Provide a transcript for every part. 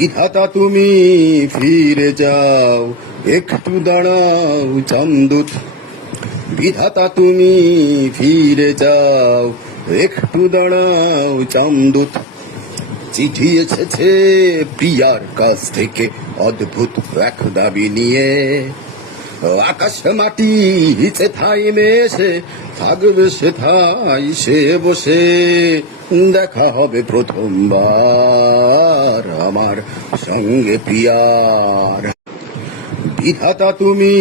বিধাতা তুমি ফিরে যাও, একটু দাঁড়াও চামদূত। বিধাতা তুমি ফিরে যাও, একটু দাঁড়াও চামদূত। চিঠি এসেছে প্রিয়ার কাছ থেকে অদ্ভুত এক দাবি নিয়ে। আকাশ মাটি হিচে থাই মেশে থাকবে সেথাই সে বসে। দেখা হবে প্রথমবার আমার সঙ্গে প্রিয়ার। বিধাতা তুমি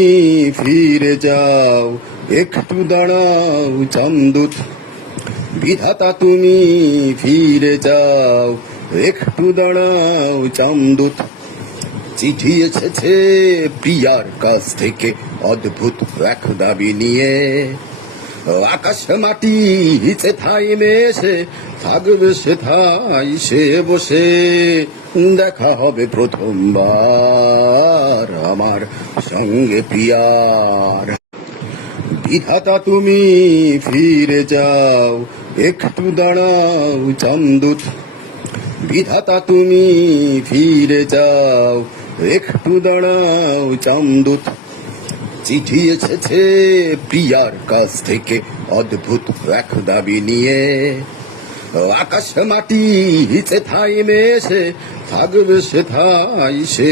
ফিরে যাও, একটু দাঁড়াও চামদূত। বিধাতা তুমি ফিরে যাও, একটু দাঁড়াও চামদূত। চিঠি এসেছে প্রিয়ার কাছ থেকে অদ্ভুত এক দাবি নিয়ে। আকাশ মাটি হিচে থাই মেশে থাকবে সেথাই সে বসে। দেখা হবে প্রথমবার আমার সঙ্গে প্রিয়ার। বিধাতা তুমি ফিরে যাও, একটু দাঁড়াও চামদূত। বিধাতা তুমি ফিরে যাও, একটু দাঁড়াও চামদূত। চিঠি এসেছে প্রিয়ার কাছ থেকে অদ্ভুত এক দাবি নিয়ে। আকাশ মাটি হিচে থাই মেশে থাকবে সেথাই সে